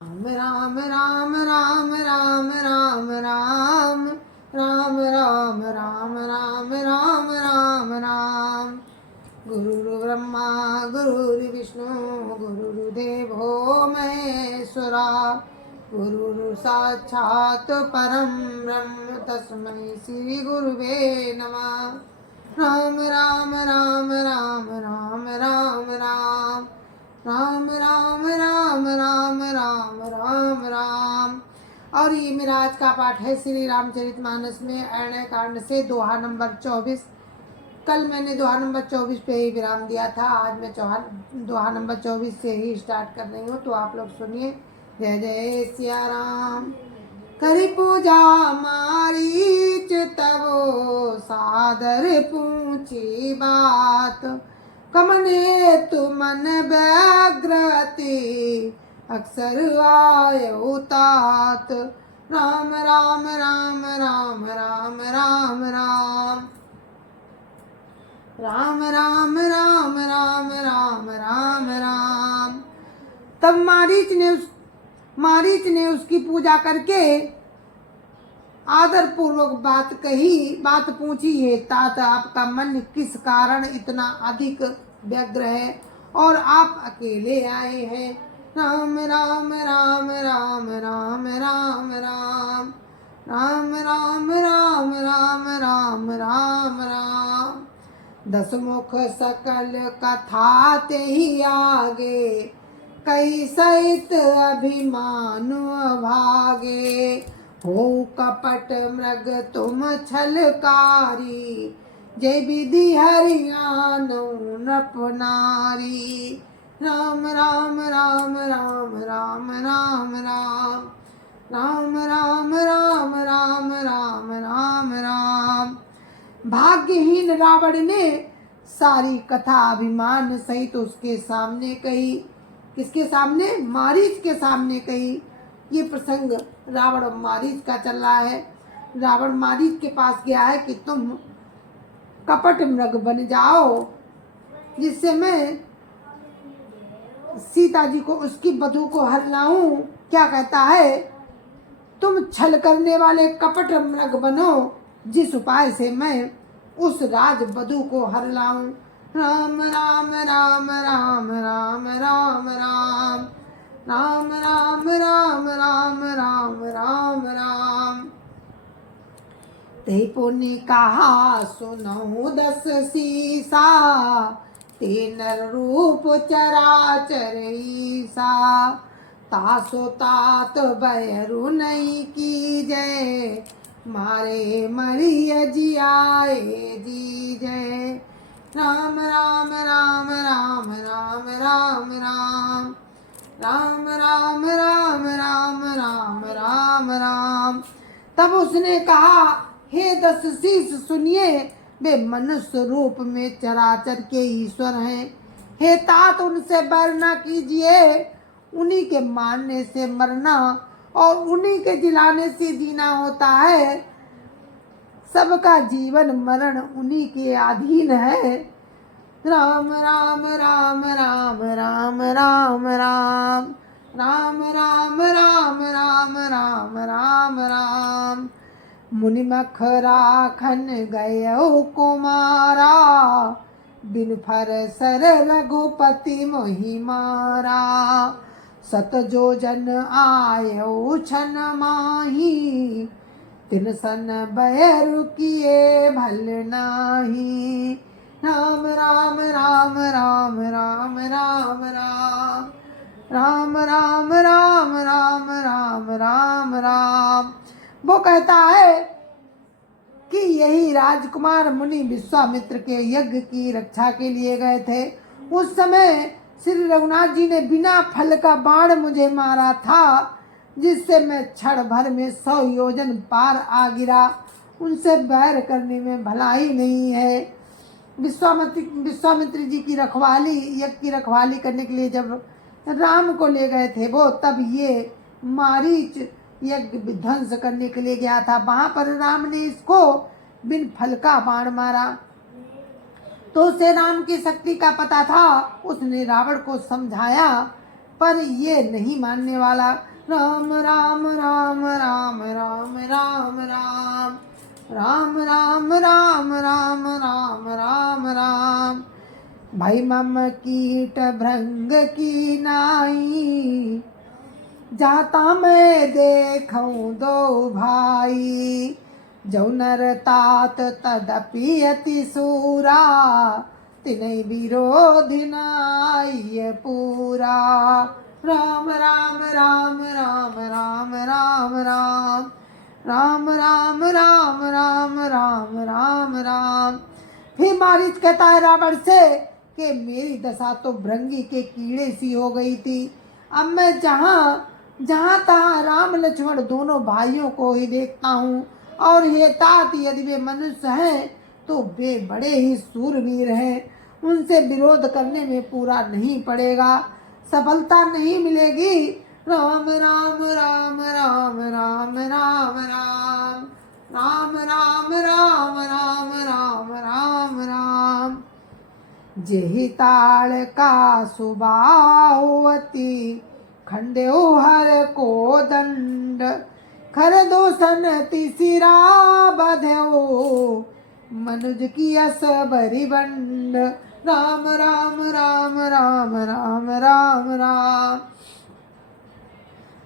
राम राम राम राम राम राम राम राम राम राम राम राम राम। गुरुर्ब्रह्मा गुरुर्विष्णु गुरुर्देवो महेश्वरा गुरुर् साक्षात् परं ब्रह्म तस्मै श्री गुरुवे नमः। राम राम राम राम राम राम राम राम राम राम राम राम राम राम। और ये मेरा आज का पाठ है श्री रामचरितमानस में अरण्य कांड से दोहा नंबर 24। कल मैंने दोहा नंबर 24 पे ही विराम दिया था। आज मैं दोहा नंबर 24 से ही स्टार्ट कर रही हूँ, तो आप लोग सुनिए। जय जय सिया राम। करी पूजा मारीच तबो सादर पूछी बात, कमने तुमन व्याग्रति अक्सर आयो तात। राम राम राम राम राम राम राम राम राम राम राम राम राम राम। तब मारीच ने उसकी पूजा करके आदर पूर्वक बात पूछी है, तात आपका मन किस कारण इतना अधिक व्यग्र है और आप अकेले आए हैं। राम राम राम राम राम राम राम राम राम राम राम राम राम राम। दसमुख सकल कथा ते ही आगे, कई सहित अभिमानु भागे। हो कपट मृग तुम छलकारी, जय विधि हरियाणो नृप नारी। राम राम राम राम राम राम राम राम राम राम राम राम राम राम। भाग्यहीन रावण ने सारी कथा अभिमान सहित उसके सामने कही। किसके सामने? मारीच के सामने कही। ये प्रसंग रावण और मारीच का चल रहा है। रावण मारीच के पास गया है कि तुम कपट मृग बन जाओ, जिससे मैं सीता जी को, उसकी वधू को हर लाऊं। क्या कहता है? तुम छल करने वाले कपट मृग बनो, जिस उपाय से मैं उस राज वधू को हर लाऊं। राम राम राम राम राम राम राम राम राम राम राम राम राम राम। ते पुनि कहा सुनहु दस सीसा, ते नर रूप चराचर ईसा। तासो तात बयरु नहीं कीजय, मारे मरिय जियाए जी जय। राम राम राम राम राम राम राम राम राम राम राम राम राम राम। तब उसने कहा, हे दस शीश सुनिए, वे मनुष्य रूप में चराचर के ईश्वर हैं। हे तात उनसे बैर न कीजिए, उन्हीं के मारने से मरना और उन्हीं के जिलाने से जीना होता है। सबका जीवन मरण उन्हीं के अधीन है। राम राम राम राम राम राम राम राम राम राम राम राम राम राम। मुनि मख राखन गयो कुमारा, बिन फर सर रघुपति मोहि मारा। सत जो जन आयो छन माही, तिन सन बैरु किए भल नाही। राम राम राम राम राम राम राम राम राम राम राम राम राम राम। वो कहता है कि यही राजकुमार मुनि विश्वामित्र के यज्ञ की रक्षा के लिए गए थे। उस समय श्री रघुनाथ जी ने बिना फल का बाण मुझे मारा था, जिससे मैं क्षण भर में 100 योजन पार आ गिरा। उनसे बैर करने में भलाई नहीं है। विश्वामित्र जी की रखवाली, यज्ञ की रखवाली करने के लिए जब राम को ले गए थे वो, तब ये मारीच यज्ञ विध्वंस करने के लिए गया था। वहां पर राम ने इसको बिन फल का बाण मारा, तो उसे राम की शक्ति का पता था। उसने रावण को समझाया पर ये नहीं मानने वाला। राम राम राम राम राम राम राम राम राम राम राम राम राम राम। भाई मम कीट भृंग की नाई, जाता मैं देखूं दो भाई। जो नर तात तदपि अति सूरा, तिन्हि विरोधि नाई पूरा। राम राम राम राम राम राम राम राम राम राम राम राम राम राम। फिर मारीच कहता है रावण से कि मेरी दशा तो भृंगी के कीड़े सी हो गई थी। अब मैं जहाँ जहाँ तहाँ राम लक्ष्मण दोनों भाइयों को ही देखता हूँ, और ये तात यदि वे मनुष्य हैं तो वे बड़े ही सूरवीर हैं। उनसे विरोध करने में पूरा नहीं पड़ेगा, सफलता नहीं मिलेगी। राम राम राम राम राम राम राम राम राम राम राम राम राम राम। जेहि ताड़ का सुबाहुवती, खंड्यो हर को दंड। खर दूषण तिसिरा बध्यो, मनुज की अस बरी बंड। राम राम राम राम राम राम राम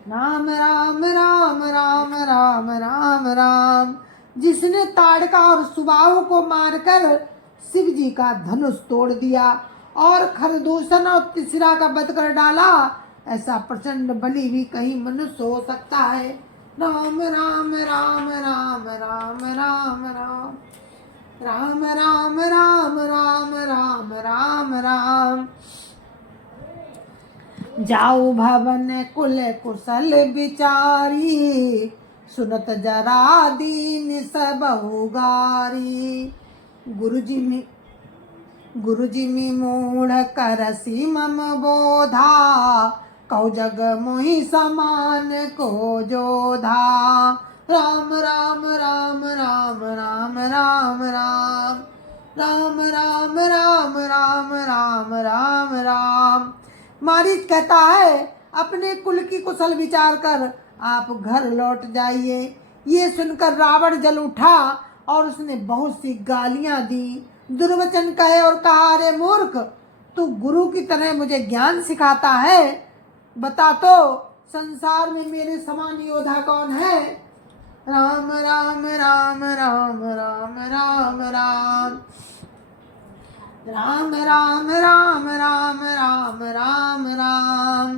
राम राम राम राम राम राम राम। जिसने ताड़का और सुबाहु को मारकर शिव जी का धनुष तोड़ दिया और खरदूषण और तिसरा का वध कर डाला, ऐसा प्रचंड बलि भी कहीं मनुष्य हो सकता है। राम राम राम राम राम राम राम राम राम राम राम राम राम राम। जाऊ भवन कुल कुशल विचारी, सुनत जरा दीन सब उगारी। गुरुजी में मूढ़ करसी मम बोधा, कौ जग मोहि समान को जोधा। राम राम राम राम राम राम राम राम राम राम राम राम राम राम। मारीच कहता है अपने कुल की कुशल विचार कर आप घर लौट जाइए। ये सुनकर रावण जल उठा और उसने बहुत सी गालियां दी, दुर्वचन कहे और कहा, अरे मूर्ख, तू गुरु की तरह मुझे ज्ञान सिखाता है। बता तो संसार में मेरे समान योद्धा कौन है। राम राम राम राम राम राम राम राम राम राम राम राम राम राम।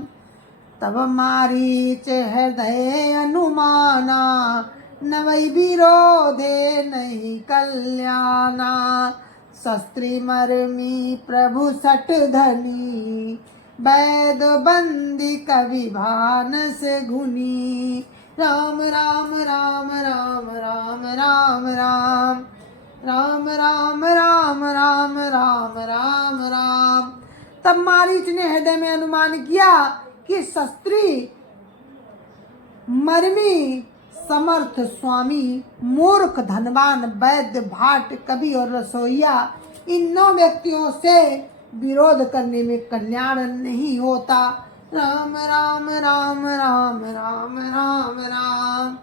तब मारीच हृदय अनुमाना, नवै विरोधे नहीं कल्याणा। शस्त्री मर्मी प्रभु सट धनी, वैद बंदी कवि भानस गुनी। राम राम राम राम राम राम राम राम राम राम राम राम राम राम। तब मारीच ने हृदय में अनुमान किया कि शस्त्री मर्मी समर्थ स्वामी मूर्ख धनवान वैद्य भाट कवि और रसोईया, इन 9 व्यक्तियों से विरोध करने में कल्याण नहीं होता। राम राम राम राम राम राम राम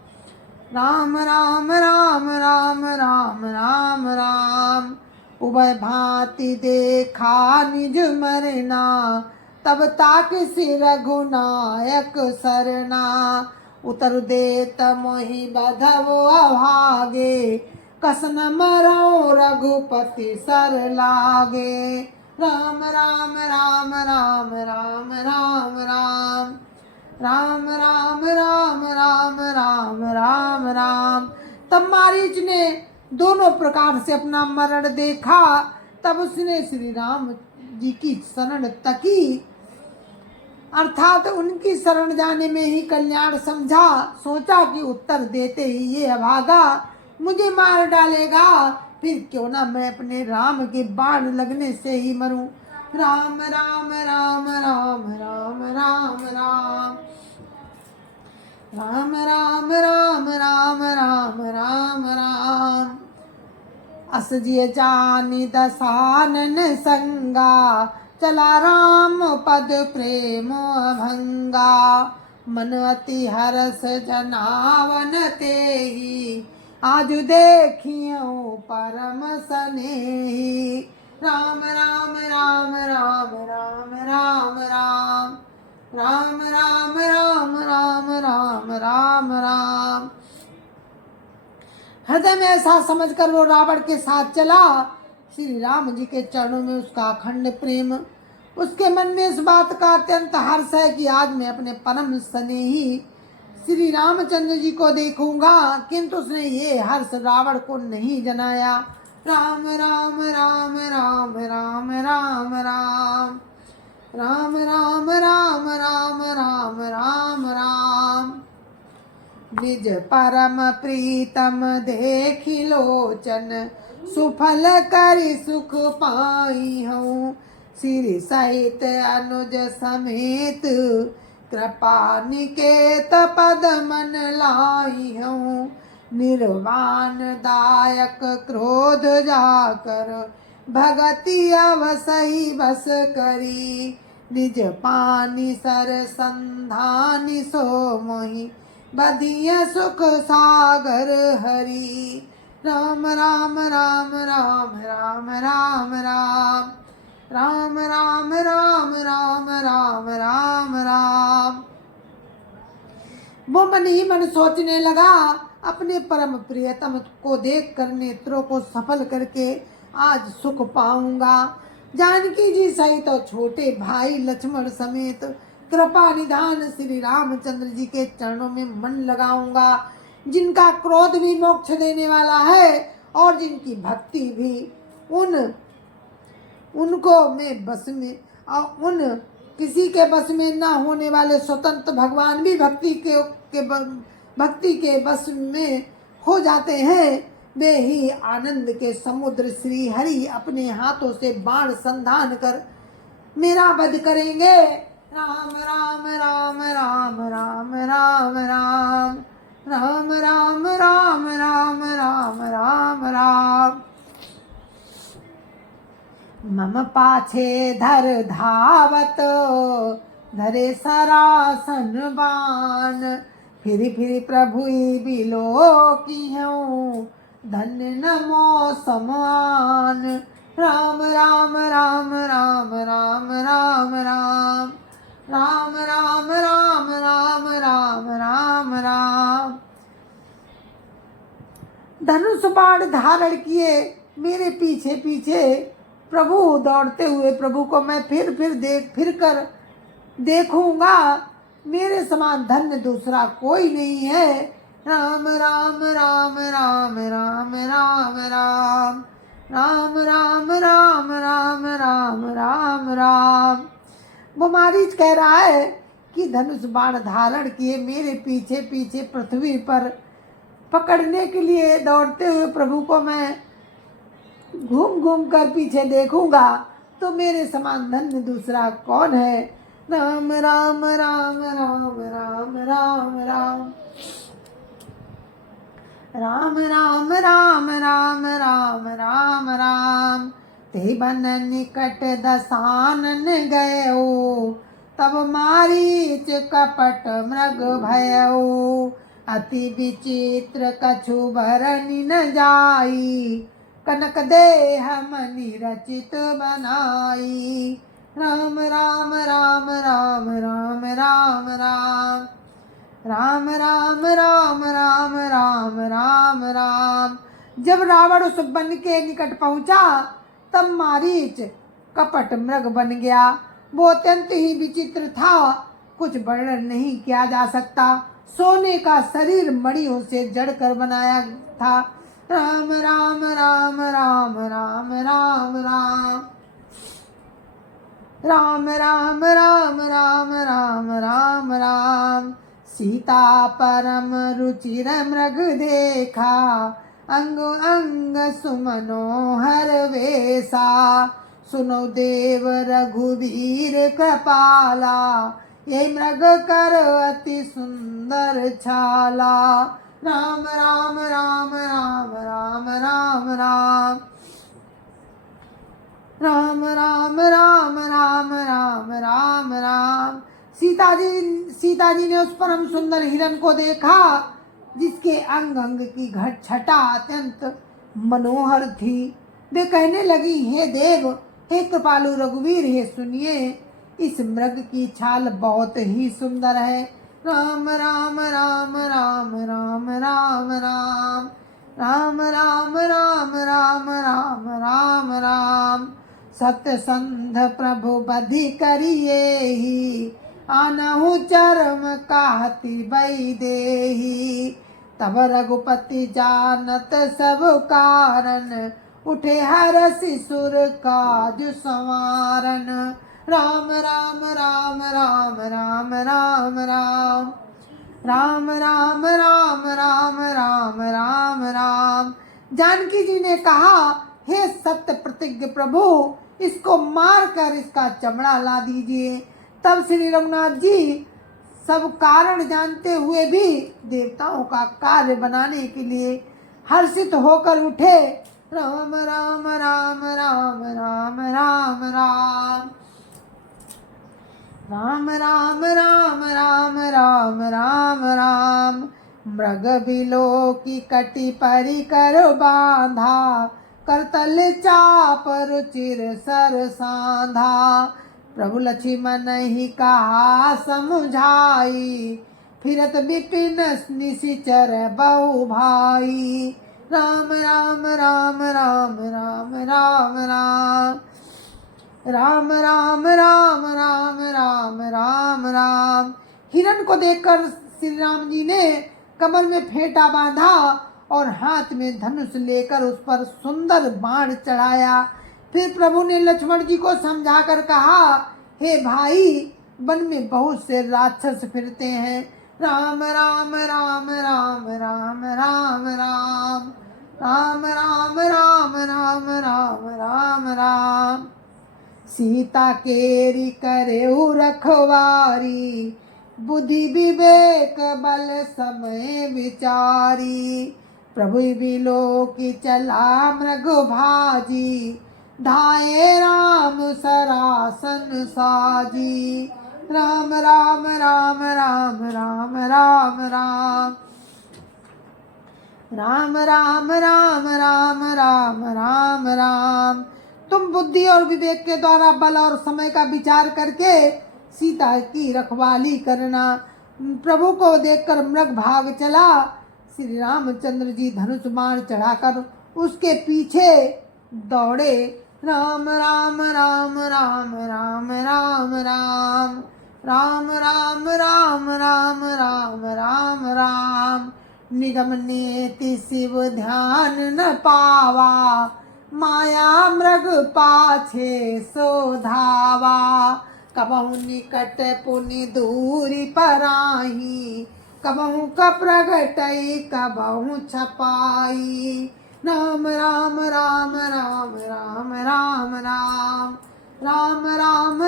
राम राम राम राम राम राम राम। उभय भांति देखा निज मरना, तब ताक से रघुनायक सरना। उतर देत मोहि बधव अभागे, कसन मरो रघुपति सर लागे। राम राम राम राम राम राम राम राम राम राम राम राम राम राम। तब मारीच ने दोनों प्रकार से अपना मरण देखा। तब उसने श्री राम जी की शरण तकी, अर्थात उनकी शरण जाने में ही कल्याण समझा। सोचा कि उत्तर देते ही ये अभागा मुझे मार डालेगा, फिर क्यों ना मैं अपने राम के बाण लगने से ही मरूं। राम राम राम राम राम राम राम राम राम राम राम राम राम राम। असजिय जानि दसानन संगा, चला राम पद प्रेम भंगा, मन अति हरस जनावन तेहि, आज देखियो परम सनेही। राम राम राम राम राम राम राम राम राम राम राम राम राम राम। हृदय में ऐसा समझकर वो रावण के साथ चला। श्री राम जी के चरणों में उसका अखंड प्रेम, उसके मन में इस बात का अत्यंत हर्ष है कि आज मैं अपने परम स्नेही श्री रामचंद्र जी को देखूंगा, किंतु उसने ये हर्ष रावण को नहीं जनाया। राम राम राम राम राम राम राम राम राम राम राम राम राम राम। निज परम प्रीतम देखि लोचन, सुफल करि सुख पाई हूँ। श्री सहित अनुज समेत, कृपा निकेत पद मन लाई हूँ। निर्वाण दायक क्रोध जाकर, भगति अवसई बस करी। निज पानी सर संधानी सो मोहि, बधिय सुख सागर हरि। राम राम राम राम राम राम राम राम राम राम राम राम राम राम। वो मन ही मन सोचने लगा, अपने परम प्रियतम को देख कर नेत्रों को सफल करके आज सुख पाऊंगा। जानकी जी सहित तो छोटे भाई लक्ष्मण समेत कृपा निधान श्री रामचंद्र जी के चरणों में मन लगाऊंगा, जिनका क्रोध भी मोक्ष देने वाला है और जिनकी भक्ति भी। उनको मैं बस में, उन किसी के बस में न होने वाले स्वतंत्र भगवान भी भक्ति के बस में हो जाते हैं। वे ही आनंद के समुद्र श्री हरि अपने हाथों से बाण संधान कर मेरा वध करेंगे। राम राम राम राम राम राम राम राम राम राम राम राम राम राम। मम पाछे धर धावत, धरे सरासन बाण। फिर प्रभु बिलो की हूँ, धन्य नमो समान। राम राम राम राम राम राम राम राम राम राम राम राम राम राम। धनुष बाण धारण किए मेरे पीछे पीछे प्रभु दौड़ते हुए, प्रभु को मैं फिर कर देखूंगा। मेरे समान धन्य दूसरा कोई नहीं है। राम राम राम राम राम राम राम राम राम राम राम राम राम राम। वो मारीच कह रहा है कि धनुष बाण धारण किए मेरे पीछे पीछे पृथ्वी पर पकड़ने के लिए दौड़ते हुए प्रभु को मैं घूम घूम कर पीछे देखूंगा, तो मेरे समान धन्य दूसरा कौन है। राम राम राम राम राम राम राम राम राम राम राम राम राम राम। ते बन निकट दसानन गयो, तब मारीच कपट मृग भयो। अति विचित्र कछु भरनि न जाई, कनक देह मनि रचित बनाई। राम राम राम राम राम राम राम राम राम राम राम राम राम राम। जब रावण उस वन के निकट पहुंचा, तब मारीच कपट मृग बन गया। वो अत्यंत ही विचित्र था, कुछ वर्णन नहीं किया जा सकता। सोने का शरीर मणियों से जड़कर बनाया था। राम राम राम राम राम राम राम राम राम राम राम राम राम राम। सीता परम रुचिर मृग देखा, अंग अंग सुमनोहर वेसा। सुनो देव रघुवीर कृपाला, ये मृग कर अति सुंदर छाला। राम राम राम राम राम राम राम राम राम राम राम राम राम राम। सीता जी ने उस परम सुंदर हिरण को देखा जिसके अंग अंग की घट छटा अत्यंत मनोहर थी। वे कहने लगी, हे देव, हे कृपालु रघुवीर, हे सुनिए, इस मृग की छाल बहुत ही सुंदर है। राम राम राम राम राम राम राम राम राम राम राम राम राम राम। सत्य संध प्रभु बधि करिए ही, आनहु चरम कहति बई देही। तब रघुपति जानत सब कारण, उठे हरसि सुर काज संवारन। राम राम राम राम राम राम राम राम राम राम राम राम राम राम। जानकी जी ने कहा, हे सत्य प्रतिज्ञ प्रभु, इसको मार कर इसका चमड़ा ला दीजिए। तब श्री रघुनाथ जी सब कारण जानते हुए भी देवताओं का कार्य बनाने के लिए हर्षित होकर उठे। राम राम राम राम राम राम राम राम राम राम राम राम राम राम। मृग बिलो की कटी परी कर बांधा, करतल चाप रुचिर सर सांधा। प्रभु लक्ष्मण ही कहा समझाई, फिरत विपिन निशिचर बहु भाई। राम राम राम राम राम राम राम राम राम राम राम राम राम राम। हिरण को देखकर श्री राम जी ने कमर में फेंटा बांधा और हाथ में धनुष लेकर उस पर सुंदर बाण चढ़ाया। फिर प्रभु ने लक्ष्मण जी को समझाकर कहा, हे भाई, वन में बहुत से राक्षस फिरते हैं। राम राम राम राम राम राम राम राम राम राम राम राम राम राम। सीता केरी करेऊ रखवारी, बुद्धि विवेक बल समय विचारी। प्रभु बिलो की चला मृग भाजी, धाये राम सरासन साजी। राम राम राम राम राम राम राम राम राम राम राम राम राम राम। तुम बुद्धि और विवेक के द्वारा बल और समय का विचार करके सीता की रखवाली करना। प्रभु को देखकर मृग भाग चला। श्री रामचंद्र जी धनुष बाण चढ़ाकर उसके पीछे दौड़े। राम राम राम राम राम राम राम राम राम राम राम राम राम राम। निगम नेति शिव ध्यान न पावा, माया मृग पाछे सो धावा। कबहु निकट पुनि दूरी पराही, कबहु कप्रगटई कबहु छपाई। राम राम राम राम राम राम राम राम राम राम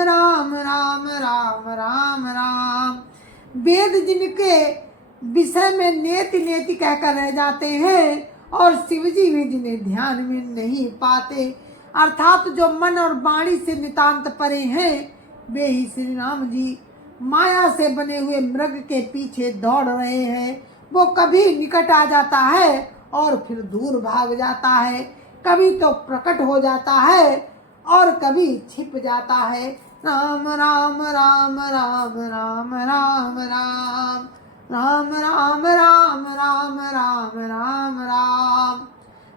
राम राम राम राम। वेद जिनके विषय में नेति नेति कहकर रह जाते हैं और शिव जी भी जिन्हें ध्यान में नहीं पाते, अर्थात जो मन और वाणी से नितांत परे हैं, वे ही श्री राम जी माया से बने हुए मृग के पीछे दौड़ रहे हैं। वो कभी निकट आ जाता है और फिर दूर भाग जाता है, कभी तो प्रकट हो जाता है और कभी छिप जाता है। राम राम राम राम राम राम राम राम राम राम राम राम राम राम।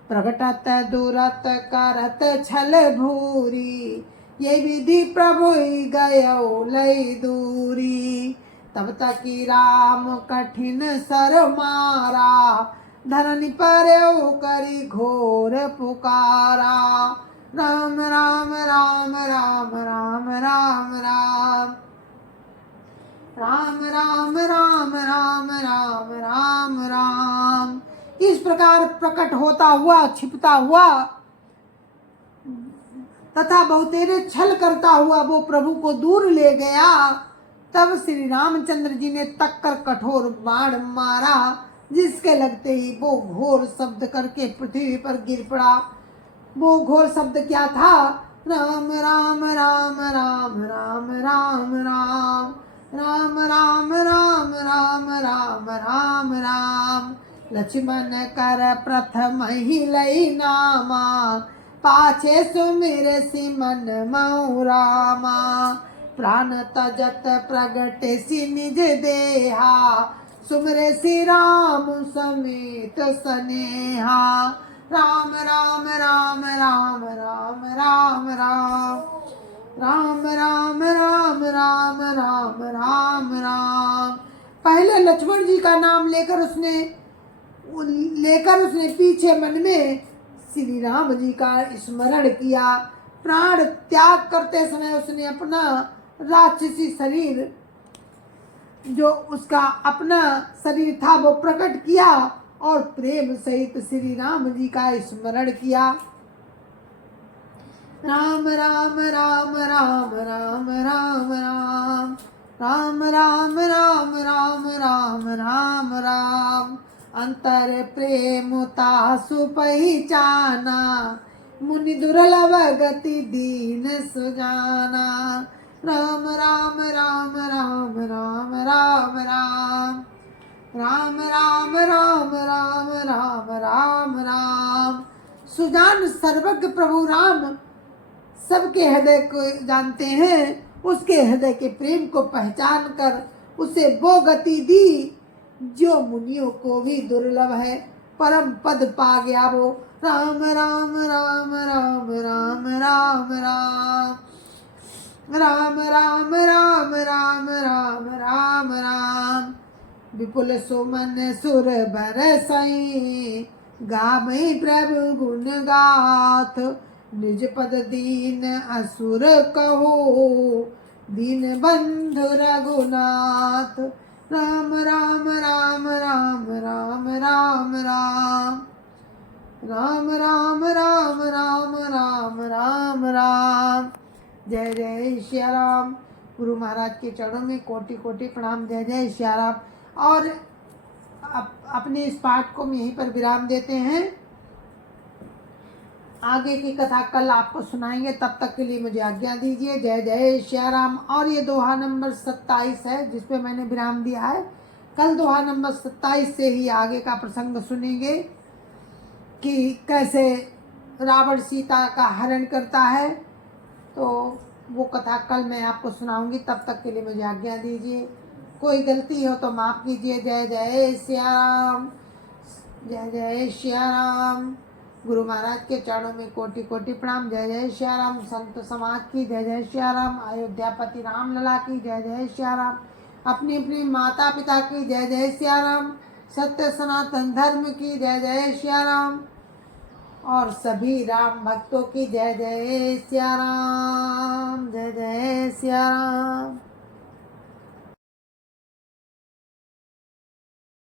प्रगटत दूरत करत छल भूरी, ये विधि प्रभु गयो लय दूरी। तब तक राम कठिन सर मारा, धरनी पर्यो करी घोर पुकारा। राम राम राम राम राम राम राम राम राम राम राम राम राम राम। इस प्रकार प्रकट होता हुआ, छिपता हुआ तथा बहुतेरे छल करता हुआ वो प्रभु को दूर ले गया। तब श्री रामचंद्र जी ने तक कर कठोर बाण मारा, जिसके लगते ही वो घोर शब्द करके पृथ्वी पर गिर पड़ा। वो घोर शब्द क्या था? राम राम राम राम राम राम राम राम राम राम राम राम राम राम लक्ष्मण कर प्रथम ही लई नामा पाछे सुमिर सिमन मऊ रामा प्राण तजत प्रगट सि निज देहा सुमरे श्री राम समेत सनेहा राम राम राम राम राम राम राम राम राम राम राम राम राम राम। पहले लक्ष्मण जी का नाम लेकर उसने पीछे मन में श्री राम जी का स्मरण किया। प्राण त्याग करते समय उसने अपना राक्षसी शरीर, जो उसका अपना शरीर था, वो प्रकट किया और प्रेम सहित श्री राम जी का स्मरण किया। राम राम राम राम राम राम राम राम राम राम राम राम राम राम अंतर प्रेम तासु पहिचाना मुनि दुर्लभ गति दीन सुजाना राम राम राम राम राम राम राम राम राम राम राम राम राम राम। सुजान सर्वज्ञ प्रभु राम सबके हृदय को जानते हैं। उसके हृदय के प्रेम को पहचान कर उसे वो गति दी जो मुनियों को भी दुर्लभ है। परम पद पा गया वो। राम राम राम राम राम राम राम राम राम राम राम राम राम राम विपुल सुमन सुर बरसई गावई प्रभु गुण गाथ निज पद दीन असुर कहो दीन बंधु रघुनाथ राम राम राम राम राम राम राम राम राम राम राम राम राम राम। जय जय श्री राम। गुरु महाराज के चरणों में कोटि कोटि प्रणाम। जय जय श्री राम। और अपने इस पाठ को यहीं पर विराम देते हैं। आगे की कथा कल आपको सुनाएंगे, तब तक के लिए मुझे आज्ञा दीजिए। जय जय श्री राम। और ये दोहा नंबर 27 है जिसपे मैंने विराम दिया है। कल दोहा नंबर 27 से ही आगे का प्रसंग सुनेंगे कि कैसे रावण सीता का हरण करता है। तो वो कथा कल मैं आपको सुनाऊंगी, तब तक के लिए मुझे आज्ञा दीजिए। कोई गलती हो तो माफ़ कीजिए। जय जय श्री राम। जय जय श्री राम। गुरु महाराज के चरणों में कोटि कोटि प्रणाम। जय जय श्री राम। संत समाज की जय जय श्री राम। अयोध्यापति राम लला की जय जय श्री राम। अपनी अपनी माता पिता की जय जय श्री राम। सत्य सनातन धर्म की जय जय श्री राम। और सभी राम भक्तों की जय जय श्री राम। जय जय श्री राम।